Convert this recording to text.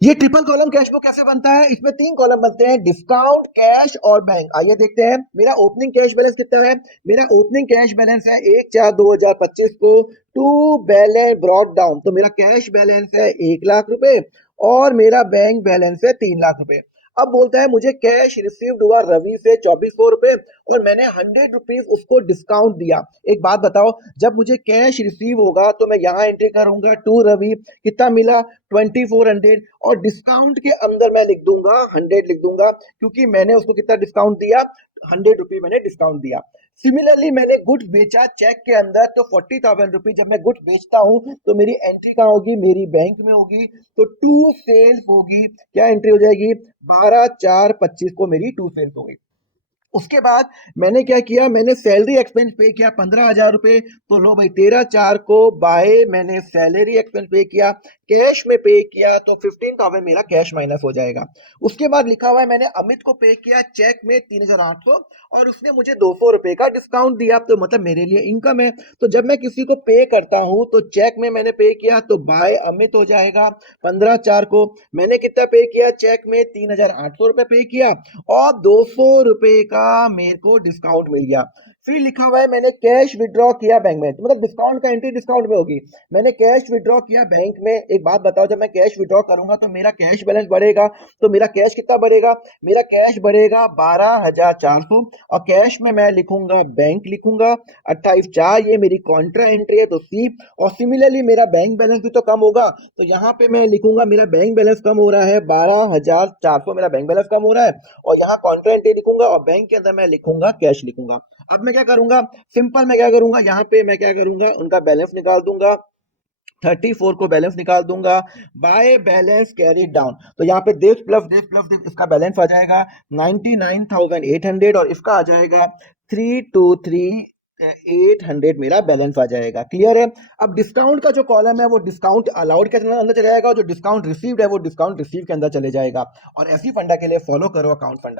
ये triple column cash book कैसे बनता है? इसमें 3 कॉलम बनते हैं, डिस्काउंट, कैश और बैंक। आइए देखते हैं। मेरा ओपनिंग कैश बैलेंस कितना है? मेरा ओपनिंग कैश बैलेंस है 1/4/2025 को टू बैलेंस ब्रॉट डाउन। तो मेरा कैश बैलेंस है 1 लाख रुपए और मेरा बैंक बैलेंस है 3 लाख रुपए। अब बोलता है मुझे कैश रिसीव्ड हुआ रवि से 2400 रुपए और मैंने 100 रुपीज उसको डिस्काउंट दिया। एक बात बताओ, जब मुझे कैश रिसीव होगा तो मैं यहाँ एंट्री करूंगा टू रवि, कितना मिला 2400, और डिस्काउंट के अंदर मैं लिख दूंगा 100 लिख दूंगा, क्योंकि मैंने उसको कितना डिस्काउंट दिया, 100 रुपये मैंने डिस्काउंट दिया। सिमिलरली मैंने गुड्स बेचा चेक के अंदर, तो 40,000 रुपीज जब मैं गुड्स बेचता हूं तो मेरी एंट्री कहाँ होगी, मेरी बैंक में होगी। तो टू सेल्स होगी, क्या एंट्री हो जाएगी, 12/4/25 को मेरी टू सेल्स होगी। उसके बाद मैंने क्या किया, मैंने सैलरी एक्सपेंस पे किया 15,000 रुपए। तो लो भाई 13/4 को बाय मैंने सैलरी एक्सपेंस पे किया, कैश में पे किया, तो 15,000 मेरा कैश माइनस हो जाएगा। उसके बाद लिखा हुआ है मैंने अमित को पे किया चेक में 3,800 और उसने मुझे 200 रुपए का डिस्काउंट दिया, तो मतलब मेरे लिए इनकम है। तो जब मैं किसी को पे करता हूं तो चेक में मैंने पे किया तो बाय अमित हो जाएगा। 15/4 को मैंने कितना पे किया, चेक में 3,800 रुपए पे किया और 200 रुपए का मेरे को डिस्काउंट मिल गया। फिर लिखा हुआ है मैंने कैश विड्रॉ किया बैंक में, तो मतलब डिस्काउंट का एंट्री डिस्काउंट में होगी। मैंने कैश विड्रॉ किया बैंक में। एक बात बताओ, जब मैं कैश विड्रॉ करूंगा तो मेरा कैश बैलेंस बढ़ेगा, तो मेरा कैश कितना बढ़ेगा, मेरा कैश बढ़ेगा 12,400 और कैश में मैं लिखूंगा बैंक लिखूंगा 28/4, ये मेरी कॉन्ट्रा एंट्री है तो सी। और सिमिलरली मेरा बैंक बैलेंस भी तो कम होगा, तो यहाँ पे मैं लिखूंगा मेरा बैंक बैलेंस कम हो रहा है 12,400, मेरा बैंक बैलेंस कम हो रहा है और यहाँ कॉन्ट्रा एंट्री लिखूंगा और बैंक के अंदर मैं लिखूंगा कैश लिखूंगा। अब मैं क्या करूंगा, सिंपल मैं क्या करूंगा, यहाँ पे मैं क्या करूंगा, उनका बैलेंस निकाल दूंगा, 34 को बैलेंस निकाल दूंगा, बाय बैलेंस कैरी डाउन। तो यहाँ पे दिस इसका बैलेंस आ जाएगा 99,800 और इसका आ जाएगा 323,800, मेरा बैलेंस आ जाएगा। क्लियर है? अब डिस्काउंट का जो कॉलम है वो डिस्काउंट अलाउड के अंदर चले जाएगा और जो डिस्काउंट रिसीव्ड है वो डिस्काउंट रिसीव के अंदर चले जाएगा। और ऐसी फंडा के लिए फॉलो करो अकाउंट फंडा।